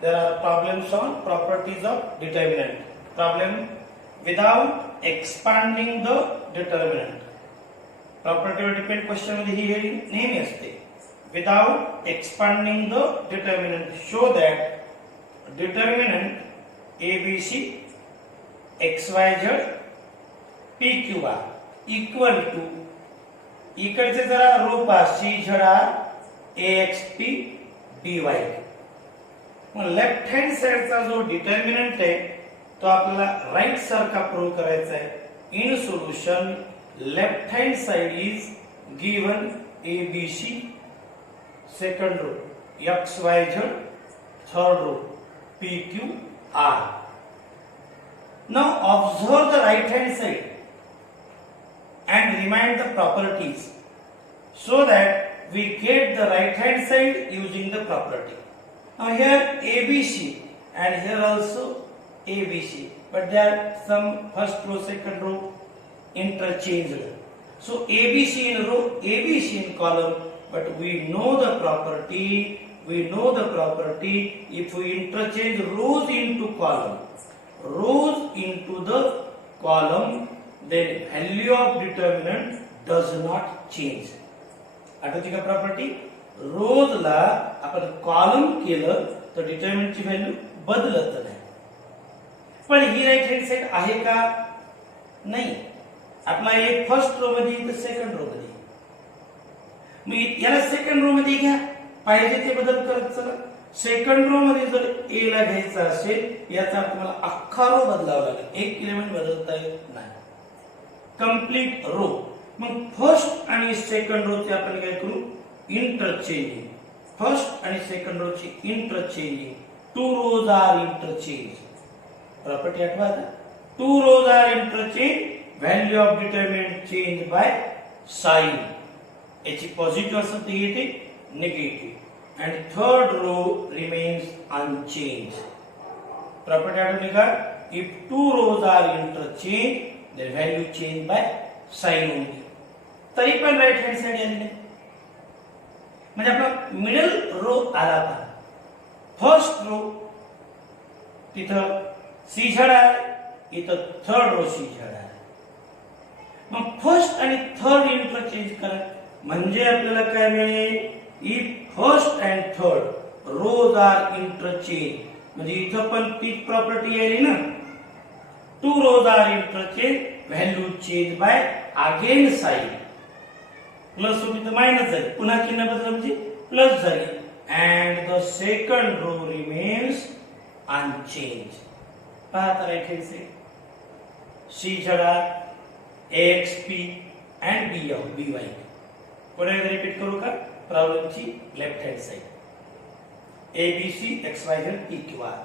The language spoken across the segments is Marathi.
there are problems on properties of determinant. Problem without expanding the determinant. Property वर डिपेंड क्वेश्चन मध्ये ही हेडिंग नेहमी असते. Without expanding the determinant, show that determinant ABC XYZ PQR equal to इकडचे जरा रो पहा CZR AXP DY. मग लेफ्ट हँड साइडचा जो डिटर्मिनंट आहे तो आपल्याला राइट सारखा प्रूव्ह करायचा आहे. In solution left hand side is given ABC second row, XYZ third row, PQR. Now observe the right hand side and remind the properties so that we get the right hand side using the property. Now here ABC and here also ABC, but there are some first row, second row interchanged. So ABC in row, ABC in column, but we know the property. If we interchange rows into the column, then value of determinant does not change. आठवते का प्रॉपर्टी? रोज ला आपण कॉलम केलं तर डिटर्मिनंट ची व्हॅल्यू बदलत नाही. पण ही राइट हँड साइड आहे का? नाही. आपला एक फर्स्ट रो मध्ये इथे सेकंड रो मध्ये. मग याला सेकंड रो मध्ये घ्या, पाहिजे ते बदल करत चला. सेकंड रो मध्ये जर ए ला घ्यायचा असेल याचा तुम्हाला अख्खा रो बदलावा लागेल. एक एलिमेंट बदलता येत नाही. Complete row. मग फर्स्ट आणि सेकंड रो चे आपण काय करू? इंटरचेंजिंग. फर्स्ट आणि सेकंड रो ची interchanging. Two rows are interchange. Property आठवा आता. Two rows are interchange. Value of determinant change by sign. याची पॉझिटिव्ह असेल तर येते negative. and third row remains unchanged. Property आठवली का? If two rows are interchanged, their value change by sign only. तरी पण राइट हँड साइड आली नाही. म्हणजे आपला मिडल रो आला पहा. फर्स्ट रो तिथं CZ आहे, इथं थर्ड रो CZ आहे. मग फर्स्ट आणि थर्ड इंटरचेंज करा म्हणजे आपल्याला काय मिळेल? If first and third rows are interchanged, म्हणजे इथं पण तीच प्रॉपर्टी आली ना. Two rows are interchanged, value change by again sign. Plus होती तर मायनस झाली, पुन्हा चिन्ह बदललं म्हणजे प्लस झाली. And the second row remains unchanged. पहा आता right hand side. CZR AXP and BY. पुन्हा एकदा रिपीट करू का? प्रॉब्लेमची left hand side ABC XYZ PQR.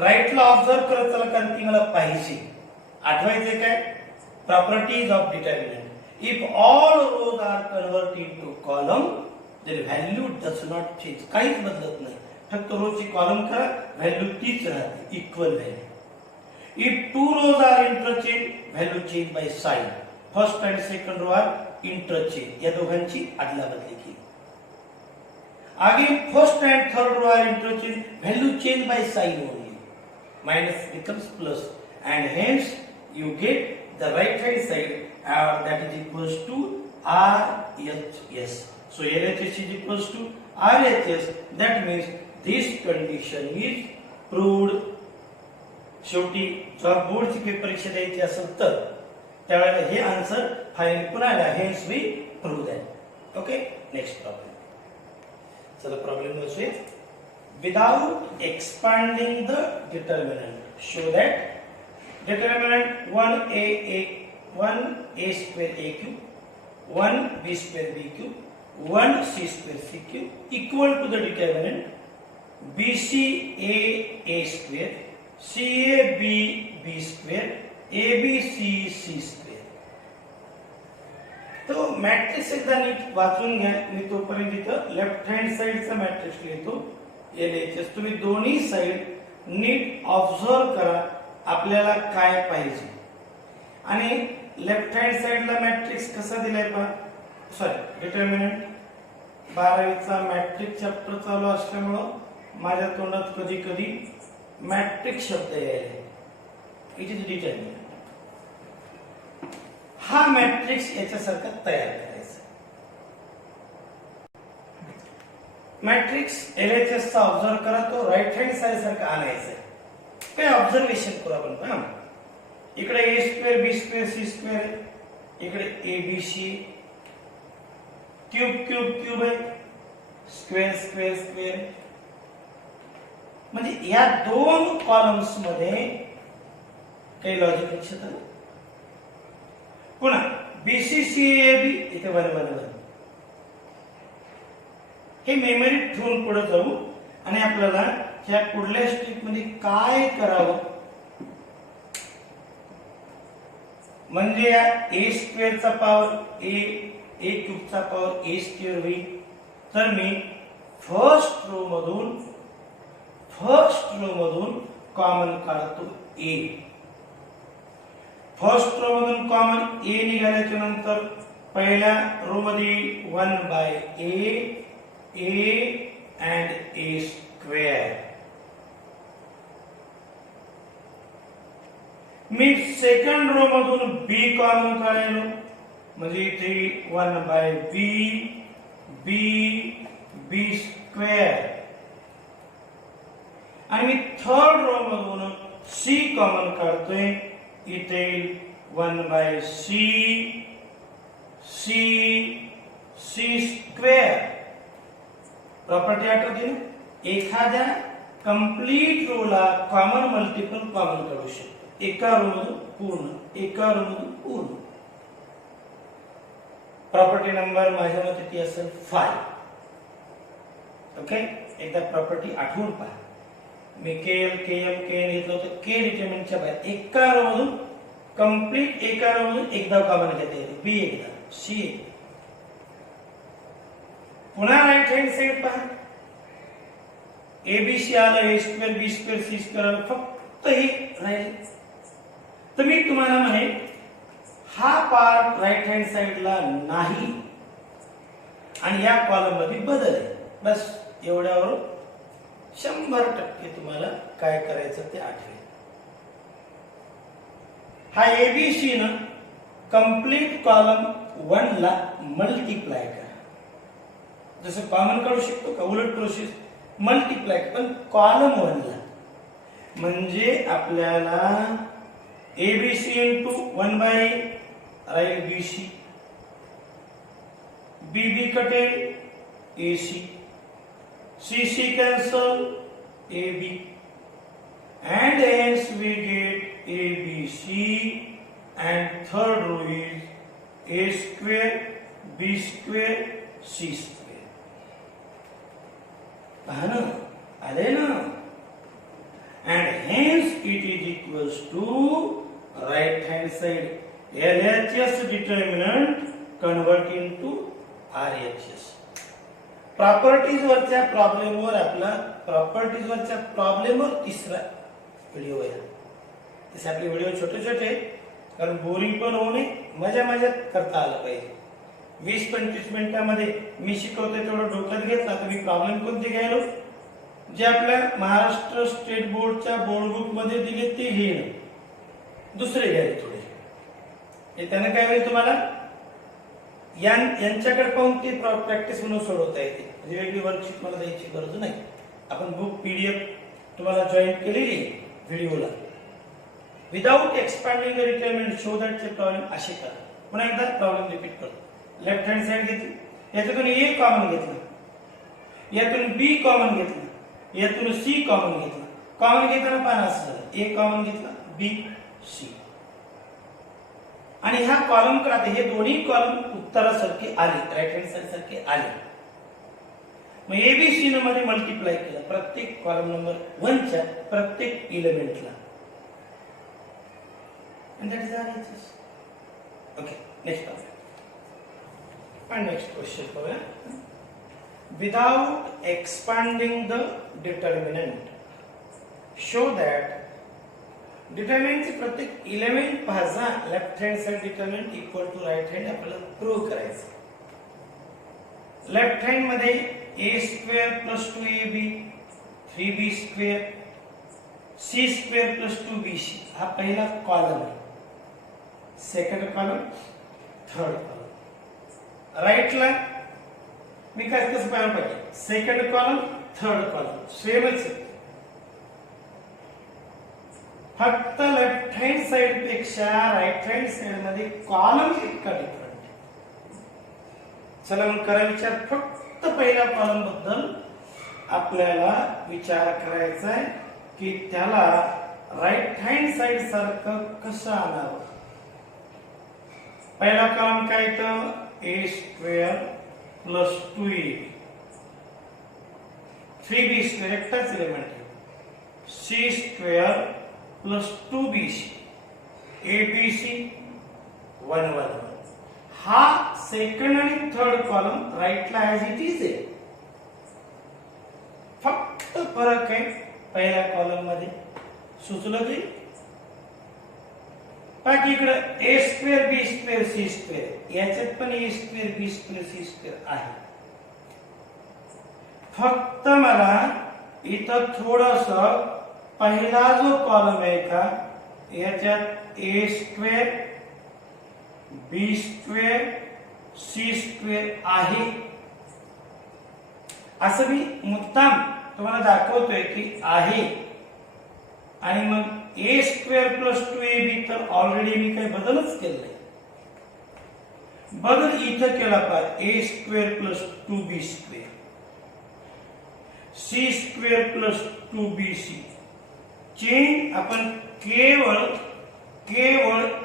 राइटला ऑब्झर्व करत चला कारण ती मला पाहिजे. आठवायचे काय? Properties of determinant. If all rows are converted to column then value does not change. काहीच बदलत नाही. फक्त रोजची कॉलम करा, व्हॅल्यू तीच राहते, equal value. If two rows are interchange, value change by sign. First आणि सेकंड रो आर इंटरचेंज. या दोघांची अदला बदली केली. Again, first and third row are interchanged, value change by sign only. Minus becomes plus, and hence you get the right hand side that is equals to RHS. So LHS is equals to RHS. That means this condition is proved. शेवटी जर बोर्डची पेपर परीक्षा द्यायची असेल तर त्यावेळेला हे आन्सर फाईनल पुन्हा hence we prove that. Okay, next problem. So the problem was with without expanding the determinant, show that determinant 1a square aq, 1b square bq, 1c square cq equal to the determinant bc a square, ca b square, ab c square. तो मॅट्रिक्स एकदा नीट वाचून घ्या. मी तोपर्यंत इथं लेफ्ट हँड साइडचा मॅट्रिक्स लिहितो LHS. तुम्ही दोन्ही साइड नीट ऑब्झर्व करा आपल्याला काय पाहिजे. आणि लेफ्ट हँड साइडला मॅट्रिक्स कसा दिलाय पहा. सॉरी, डिटर्मिनंट 12वीचा मॅट्रिक्स चॅप्टर चालू असल्यामुळे माझ्या तोंडात कधी कधी मॅट्रिक्स शब्द यायला, इट इज डिटर्मिनंट. हा मॅट्रिक्स याच्यासारखा तयार करायचा. मॅट्रिक्स LHS चा ऑब्झर्व करा, तो राईट हँड साइड सारखा आणायचा. काय ऑब्झर्वेशन करू आपण पहा. इकडे A square B square C square, इकडे ABC, क्यूब क्यूब क्यूब आहे, स्क्वेअर स्क्वेअर स्क्वेअर. म्हणजे या दोन कॉलम्स मध्ये काही लॉजिक लक्षात आलं. पुन्हा BCCAB इथे 1 1 1. हे मेमरीत ठेवून पुढे जाऊ आणि आपल्याला ह्या पुढल्या स्टेप मध्ये काय करावं, म्हणजे या A स्क्वेअर चा पॉवर A क्यूब चा पॉवर A स्क्वेअर होईल. तर मी फर्स्ट रो मधून कॉमन काढतो A. फर्स्ट रो मधून कॉमन A निघाल्याच्या नंतर पहिल्या रो मध्ये 1 by A and A square. मी सेकंड रो मधून B कॉमन काढायलो, म्हणजे इथे 1 बाय B स्क्वेअर. आणि मी थर्ड रो मधून C कॉमन काढतोय, इथे 1 बाय C स्क्वेअर. प्रॉपर्टी आठवते ना, एखाद्या कंप्लीट रोला कॉमन मल्टिपल कॉमन काढू शकतो. एका रो मधून पूर्ण. प्रॉपर्टी नंबर माझ्या मते ती असेल 5. ओके, एकदा प्रॉपर्टी आठवून पहा. मी KL KM KN घेतलं होतं. K डिटर्मिनंटच्या बाहेर एका रो मधून कंप्लीट एका रो मधून एकदा कॉमन घेता येते, B एकदा, C एकदा. पुन्हा राईट हँड साइड पहा. ABC आलं, A square B square C square आलं, फक्त हे राहील. तर मी तुम्हाला म्हणेन हा पार्ट राईट हँड साइडला नाही आणि या कॉलम मध्ये बदल आहे. बस एवढ्यावर 100% तुम्हाला काय करायचं ते आठवेल. हा ABC न कंप्लीट कॉलम 1 ला मल्टिप्लाय करा. जसं कॉमन काढू शकतो का, उलट प्रोसेस मल्टिप्लाय, पण कॉलम 1 ला. म्हणजे आपल्याला ABC इंटू 1 बाय राहील BC, BB कटेल AC, CC cancel AB, and hence we get ABC, and third row is A square B square C square. पहा ना, आले ना. And hence it is equals to right hand side LHS determinant convert into RHS. Properties वरच्या प्रॉब्लेमवर तिसरा व्हिडिओ आहे. तसे आपले व्हिडिओ छोटे छोटे आहेत, कारण बोरिंग पण होऊ नये, मजा करता आलं पाहिजे. 20-25 मिनिटांमध्ये मी शिकवते तेवढं डोक्यात घेतला तर मी प्रॉब्लेम कोणते घ्यायलो, जे आपल्या महाराष्ट्र स्टेट बोर्डच्या बोर्ड बुक मध्ये दिले ते घेणं, दुसरे घ्यायचे थोडे. हे त्याने काय होईल, तुम्हाला यांच्याकडे पाहून ते प्रॅक्टिस म्हणून सोडवता येते. म्हणजे वेगळी वर्कशीट मला द्यायची गरज नाही. आपण बुक PDF तुम्हाला जॉईन केलेली व्हिडिओला. Without expanding the requirement show that चे प्रॉब्लेम असे करा. पुन्हा एकदा प्रॉब्लेम रिपीट करतो. लेफ्ट हँड साइड घेतली, याच्यातून A कॉमन घेतला, यातून B कॉमन घेतला, यातून C कॉमन घेतला. कॉमन घेताना पाहा असं झालं, A कॉमन घेतला, B C, आणि ह्या कॉलम कडे हे दोन्ही कॉलम उत्तरासारखे आले, राईट हँड साइड सारखे आले. मग ABC न मध्ये मल्टिप्लाय केलं प्रत्येक कॉलम नंबर 1 च्या प्रत्येक एलिमेंटला. and that is RHS. Okay, next problem. And next question for without expanding the determinant, show that determinant चे प्रत्येक एलिमेंट पाहा, left hand side determinant equal to right hand आपल्याला प्रूव्ह करायचं. लेफ्ट हँड मध्ये A square plus 2AB 3b square c square plus 2bc हा पहिला कॉलम आहे. Second column, third column. राईटला मी काय कसं पाहिजे, सेकंड कॉलम थर्ड कॉलम सेमच आहे. फक्त लेफ्ट हँड साइड पेक्षा राईट हँड साइड मध्ये कॉलम इतका डिफरंट. चला मग करा विचार. फक्त पहिल्या कॉलम बद्दल आपल्याला विचार करायचा आहे की त्याला राईट हँड साइड सारखं कसं आणावं. पहिला कॉलम काय तर a square plus 2ab, 3b square एकटाच एलिमेंट आहे, c square plus 2bc, abc 1 1 1. हा सेकंड आणि थर्ड कॉलम राईटला ऍज इट इज आहे. फक्त फरक आहे पहिल्या कॉलम मध्ये. सुचलं की बाकी इकडे a square b square c square याच्यात पण a square b square c square आहे. फक्त मला इथं थोडस पहिला जो कॉलम आहे का याच्यात a square b square c square आहे असं मी मुद्दाम तुम्हाला दाखवतोय की आहे. आणि मग a स्क्वेअर प्लस 2ab तर ऑलरेडी मी काही बदलच केलाय. बदल इथं केला पाहिजे. a square plus 2b square, c square plus 2bc. Change आपण केवळ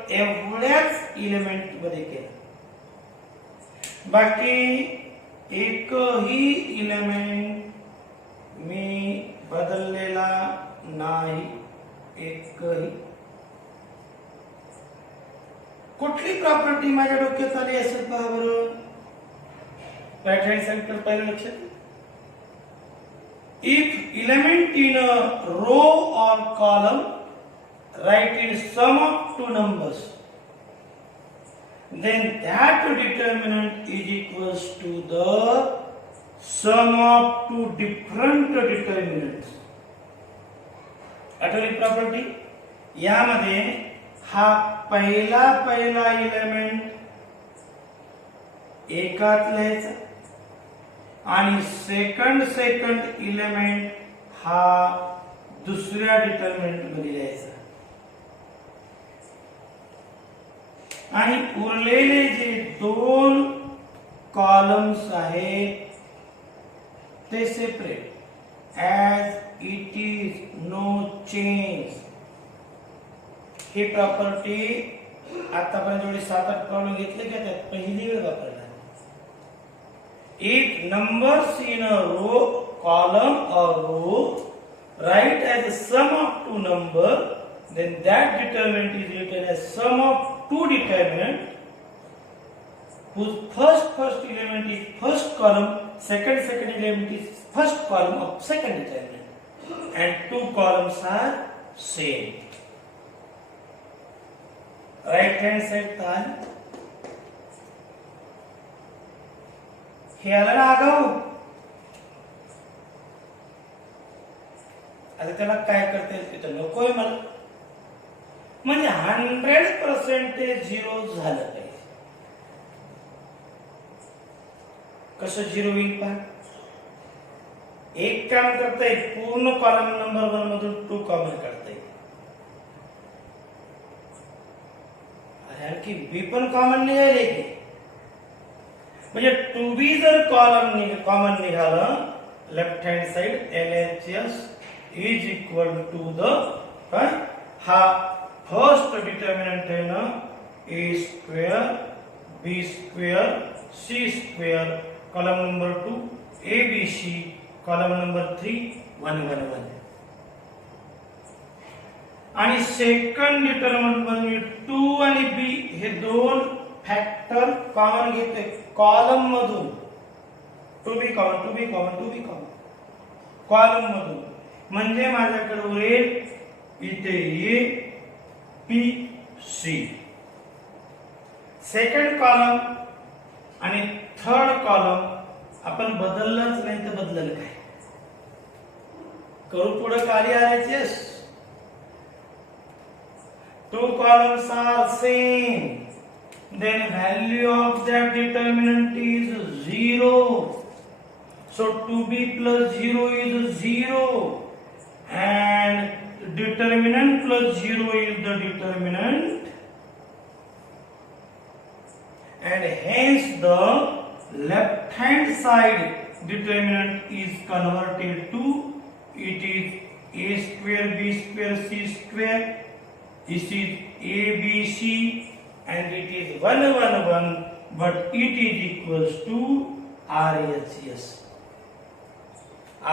एवढ्याच इलेमेंट मध्ये केलं. बाकी एकही इलेमेंट मी बदललेला नाही. एकही. कुठली प्रॉपर्टी माझ्या डोक्यात आली असेल पहा बरं. राईट हँड साइड तर पहिलं लक्षात. If element in a row or column right in sum of two numbers then that determinant is equals to the sum of two different determinants. आठवली प्रॉपर्टी. यामध्ये हा पहिला एलिमेंट एकात लिहायचा आणि सेकंड एलिमेंट हा दुसऱ्या डिटर्मिनंट मध्ये लिहायचा. आणि उरलेले जे दोन कॉलम्स आहेत ते separate as it is no change. He property आतापर्यंत जेवढे 7-8 प्रॉब्लेम घेतले का त्यात पहिली वेळ वापरणार. If numbers in a row, column or row write as a sum of two number, then that determinant is written as sum of two determinant whose first element is first column, second element is first column of second determinant, and two columns are same. Right hand side ताल हे आलं ना आगाऊ. आता त्याला काय करता येईल तिथं नकोय मला. म्हणजे 100% झिरो झालं पाहिजे. कसं झिरो होईल पहा. एक काम करता येईल, पूर्ण कॉलम नंबर 1 मधून 2 कॉमन काढता येईल. आणखी बी पण कॉमन निघाले की म्हणजे 2b जर कॉमन निघालं left hand side LHS is equal to the काय हा फर्स्ट डिटर्मिनंट आहे ना a square b square c square column number 2 abc column number 3 1 1 1. आणि सेकंड डिटर्मिनंट मध्ये 2 आणि b हे दोन फॅक्टर कॉमन घेते कॉलम मधून. 2b कॉमन कॉलम मधून. म्हणजे माझ्याकडे उरेल इथे a b c. Second column आणि थर्ड कॉलम आपण बदललाच नाही तर बदललं काय. करू पुढे खाली RHS. Two columns are same. Then value of that determinant is 0. So 2b plus 0 is 0. And determinant plus 0 is the determinant. And hence the left hand side determinant is converted to, it is a square b square c square. This is ABC and it is 1 1 1, but it is equals to RHS.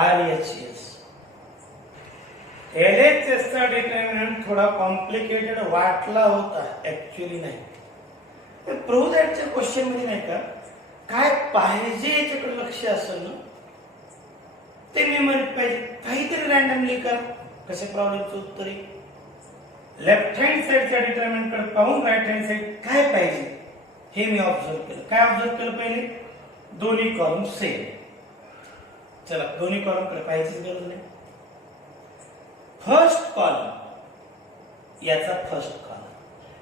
RHS. LHS चा डिटर्मिनंट थोडा कॉम्प्लिकेटेड वाटला होता, ऍक्च्युअली नाही. प्रूव्ह दॅटच्या क्वेश्चन मध्ये नाही का काय पाहिजे याच्याकडे लक्ष असेल ना, ते मेमरीत पाहिजे. काहीतरी रॅन्डमली करा. कसे प्रॉब्लेमचं उत्तर आहे. लेफ्ट हँड साइडच्या डिटर्मिनंट कडे पाहून राईट हँड साइड काय पाहिजे हे मी ऑब्झर्व केलं. काय ऑब्झर्व केलं पहिले, दोन्ही कॉलम सेम. चला दोन्ही कॉलम कडे पाहायची गरज नाही. फर्स्ट कॉलम याचा फर्स्ट कॉलम,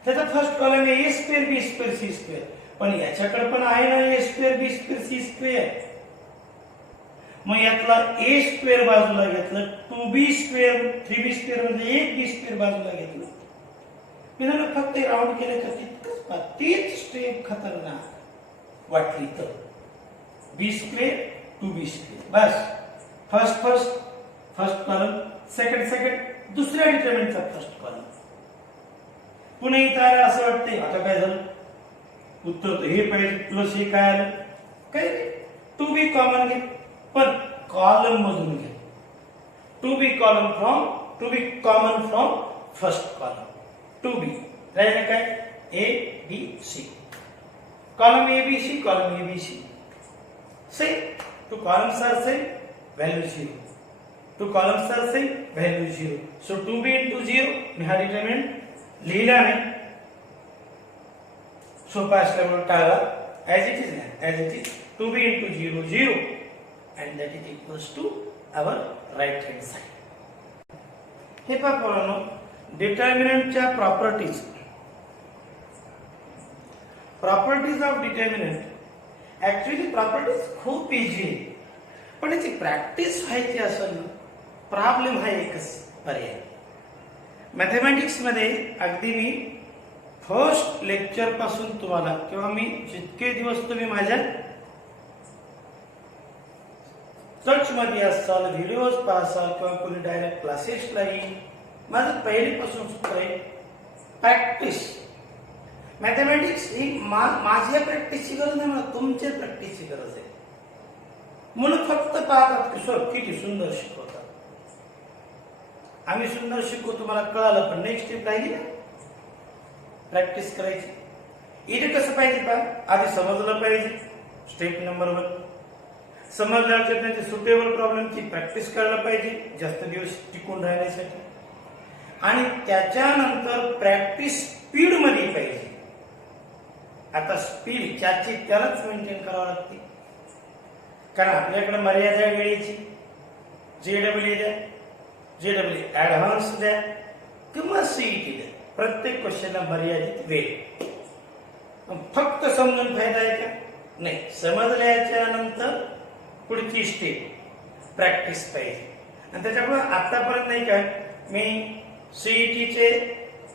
त्याचा फर्स्ट कॉलम आहे ए स्क्वेअर बी स्क्वेअर सी स्क्वेअर, पण याच्याकडे पण आहे ना ए स्क्वेअर बी स्क्वेअर सी स्क्वेअर. मग यातला ए स्क्वेअर बाजूला घेतलं, 2b स्क्वेअर 3b स्क्वेअर म्हणजे 1b स्क्वेअर बाजूला घेतलं. मी फक्त राऊंड केलं तर तितकंच, तीच स्टेप खतरनाक वाटली तर b स्क्वेअर 2b स्क्वेअर बस. फर्स्ट कॉलम, सेकंड दुसऱ्या डिटर्मिनंटचा फर्स्ट कॉलम. पुन्हा इथं आलं असं वाटतंय आता काय झालं, उत्तर तर हे पाहिजे प्लस हे काय आलं, काय 2b कॉमन घे, पण कॉलम मधून घे. 2b common from first column. 2b राहिलं काय A B C, column ABC, column ABC same. Two columns are same, value 0. Two columns are same, value 0. So 2b into 0 मी हा डिटर्मिनंट लिहिला नाही, सोपा असल्यामुळे टाळला. ऍज इट इज ना, as it is 2b into 0 0 and that is equals to our right hand side. हे पहा पोरांनो, डिटर्मिनंटच्या properties of determinant. Actually properties खूप इझी आहे, पण याची प्रॅक्टिस व्हायची असेल ना, प्रॉब्लेम हा एकच पर्याय. मॅथमॅटिक्स मध्ये अगदी मी फर्स्ट लेक्चर पासून तुम्हाला, किंवा मी जितके दिवस तुम्ही माझ्या टच मध्ये असाल, व्हिडिओज पाहसाल किंवा कोणी डायरेक्ट क्लासेसला येईल, माझं पहिलीपासून सूत्र आहे प्रॅक्टिस. मॅथमॅटिक्स ही माझ्या प्रॅक्टिसची गरज नाही, मला तुमच्या प्रॅक्टिसची गरज आहे. मुलं फक्त पाहतात की सर किती सुंदर शिकवतात, आम्ही सुंदर शिकवतो, तुम्हाला कळालं, पण नेक्स्ट स्टेप राहिली ना प्रॅक्टिस करायची. इथे कसं पाहिजे पहा, आधी समजलं पाहिजे. स्टेप नंबर 1 समजल्याच्या त्यांच्या सुटेबल प्रॉब्लेमची प्रॅक्टिस करायला पाहिजे जास्त दिवस टिकून राहण्यासाठी. आणि त्याच्यानंतर प्रॅक्टिस स्पीड मध्ये पाहिजे. आता स्पीड ज्याची त्यालाच मेंटेन करावं लागते, कारण आपल्याकडे मर्यादा वेळेची. JEE द्या, JEE ऍडव्हान्स द्या किंवा CET द्या, प्रत्येक क्वेश्चनला मर्यादित वेळ. फक्त समजून फायदा आहे का नाही, समजल्याच्या नंतर पुढची स्टेप प्रॅक्टिस पाहिजे. आणि त्याच्यामुळे आतापर्यंत नाही का मी CETचे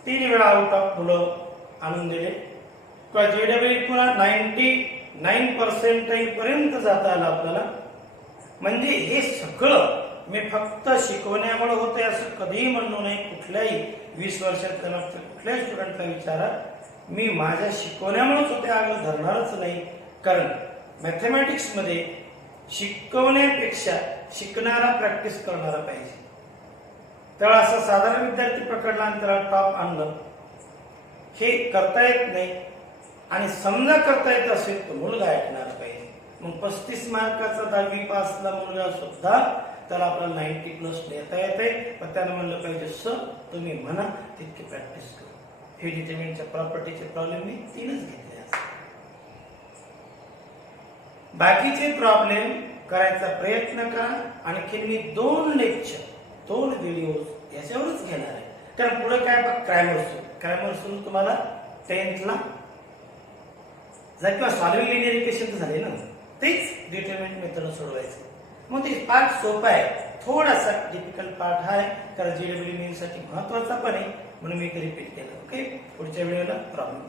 3 वेळा आउट ऑफ मुलं आणून दिले, किंवा JEE पुन्हा 99% पर्यंत जाता आलं आपल्याला. म्हणजे हे सगळं मी फक्त शिकवण्यामुळे होते असं कधीही म्हणू नये. कुठल्याही 20 वर्षाच्या मागच्या कुठल्याही स्टुडंटला विचारा, मी माझ्या शिकवण्यामुळेच होते, आग धरणारच नाही. कारण मॅथमॅटिक्स मध्ये शिकवण्यापेक्षा शिकणारा प्रॅक्टिस करणारा पाहिजे. त्याला असं साधारण विद्यार्थी पकडला आणि त्याला टॉप आणलं हे करता येत नाही. आणि समजा करता येत असेल तर मुलगा ऐकणारा पाहिजे. मग 35 मार्काचा 10वी पासला मुलगा सुद्धा त्याला आपल्याला 90+ देता येते, पण त्यानं म्हणलं पाहिजे सर तुम्ही म्हणा तितकी प्रॅक्टिस करू. हे डिटर्मिनंटच्या प्रॉपर्टीचे प्रॉब्लेम मी 3च घेतले. बाकीचे प्रॉब्लेम करायचा प्रयत्न करा. आणखी मी 2 लेक्चर 2 व्हिडिओज याच्यावरच घेणार आहे. कारण पुढे काय बघ, क्रायमर सोल्व तुम्हाला 10th ला जर किंवा सॉल्व्हिंग लिनियर इक्वेशन झाले ना, तेच डिटर्मिनंट मेथड सोडवायचं. मग ते पार्ट सोपा आहे, थोडासा डिफिकल्ट पार्ट आहे कारण जीडब्ल्यू साठी महत्वाचा पण आहे, म्हणून मी रिपीट केलं. ओके, पुढच्या व्हिडिओला प्रॉब्लेम